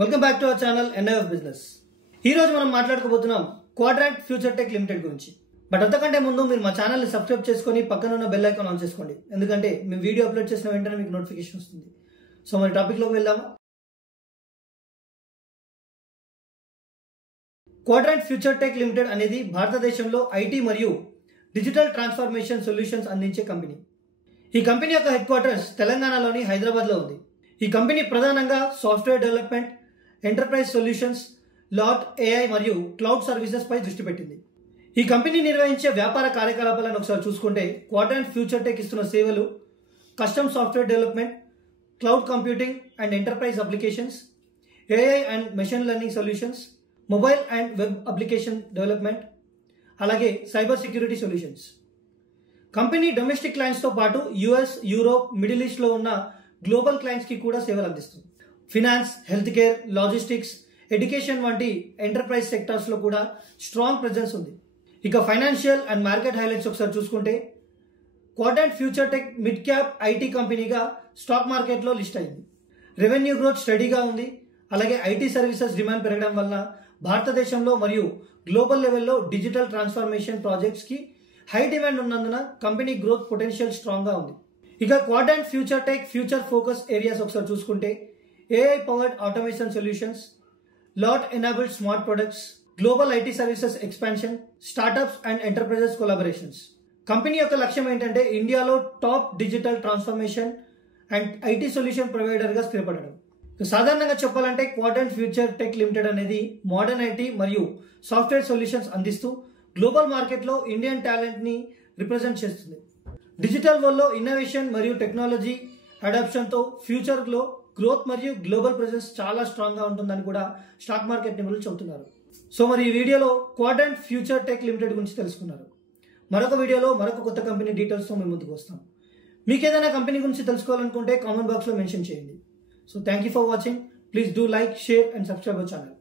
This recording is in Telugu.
Welcome back to our channel NIF business. ఈ రోజు మనం మాట్లాడుకోబోతున్నాం క్వాడ్రాంట్ ఫ్యూచర్ టెక్ లిమిటెడ్ గురించి. బట్ అంతకంటే ముందు మీరు మా ఛానల్ని సబ్స్క్రైబ్ చేసుకొని పక్కన ఉన్న బెల్ ఐకాన్ ఆన్ చేసుకోండి, ఎందుకంటే మేము వీడియో అప్లోడ్ చేసిన వెంటనే మీకు నోటిఫికేషన్ వస్తుంది. సో మరి టాపిక్లోకి వెళ్దామా? క్వాడ్రాంట్ ఫ్యూచర్ టెక్ లిమిటెడ్ అనేది భారతదేశంలో ఐటీ మరియు డిజిటల్ ట్రాన్స్ఫర్మేషన్ సొల్యూషన్స్ అందించే కంపెనీ. ఈ కంపెనీ యొక్క హెడ్ క్వార్టర్స్ తెలంగాణలోని హైదరాబాద్లో ఉంది. ఈ కంపెనీ ప్రధానంగా software development, enterprise solutions, lot, AI మరియు క్లౌడ్ సర్వీసెస్ పై దృష్టి పెట్టింది. ఈ కంపెనీ నిర్వహించే వ్యాపార కార్యకలాపాలను ఒకసారి చూసుకుంటే క్వాడ్రాంట్ ఫ్యూచర్ టెక్ ఇస్తున్న సేవలు custom software development, cloud computing and enterprise applications, AI and machine learning solutions, mobile and web application development, అలాగే cyber security solutions. Company domestic క్లయింట్స్తో పాటు యుఎస్, యూరోప్, మిడిల్ ఈస్ట్లో ఉన్న గ్లోబల్ క్లయింట్స్కి కూడా సేవలు అందిస్తుంది. Finance, health care, logistics, education వంటి ఎంటర్ప్రైజ్ సెక్టార్స్లో కూడా స్ట్రాంగ్ ప్రెజెన్స్ ఉంది. ఇక ఫైనాన్షియల్ అండ్ మార్కెట్ హైలైట్స్ ఒకసారి చూసుకుంటే Quadrant Future Tech mid cap IT కంపెనీగా స్టాక్ మార్కెట్లో లిస్ట్ అయింది. రెవెన్యూ గ్రోత్ స్టడీగా ఉంది. అలాగే ఐటీ సర్వీసెస్ డిమాండ్ పెరగడం వల్ల భారతదేశంలో మరియు గ్లోబల్ లెవెల్లో డిజిటల్ ట్రాన్స్ఫర్మేషన్ ప్రాజెక్ట్స్కి హై డిమాండ్ ఉన్నందున కంపెనీ గ్రోత్ పొటెన్షియల్ స్ట్రాంగ్గా ఉంది. ఇక Quadrant Future Tech future focus areas ఒకసారి చూసుకుంటే AI powered automation solutions, lot enabled smart products, global IT services expansion, startups and enterprises collaborations. Company యొక్క లక్ష్యం ఏంటంటే ఇండియాలో top digital transformation and IT solution ప్రొవైడర్గా స్థిరపడడం. సాధారణంగా చెప్పాలంటే క్వాడ్రాంట్ ఫ్యూచర్ టెక్ లిమిటెడ్ అనేది మోడర్న్ ఐటీ మరియు సాఫ్ట్వేర్ సొల్యూషన్స్ అందిస్తూ గ్లోబల్ మార్కెట్లో ఇండియన్ టాలెంట్ని రిప్రజెంట్ చేస్తుంది. డిజిటల్ వరల్డ్లో ఇన్నోవేషన్ మరియు టెక్నాలజీ అడాప్షన్తో ఫ్యూచర్లో గ్రోత్ మరియు గ్లోబల్ ప్రెజెన్స్ చాలా స్ట్రాంగ్గా ఉంటుందని కూడా స్టాక్ మార్కెట్ నిపుణులు చెబుతున్నారు. సో మరి ఈ వీడియోలో క్వాడ్రాంట్ ఫ్యూచర్ టెక్ లిమిటెడ్ గురించి తెలుసుకున్నారు. మరొక వీడియోలో మరొక కొత్త కంపెనీ డీటెయిల్స్తో మేము ముందుకు వస్తాం. మీకు ఏదైనా కంపెనీ గురించి తెలుసుకోవాలనుకుంటే కామెంట్ బాక్స్లో మెన్షన్ చేయండి. So thank you for watching. Please do like, share and subscribe our channel.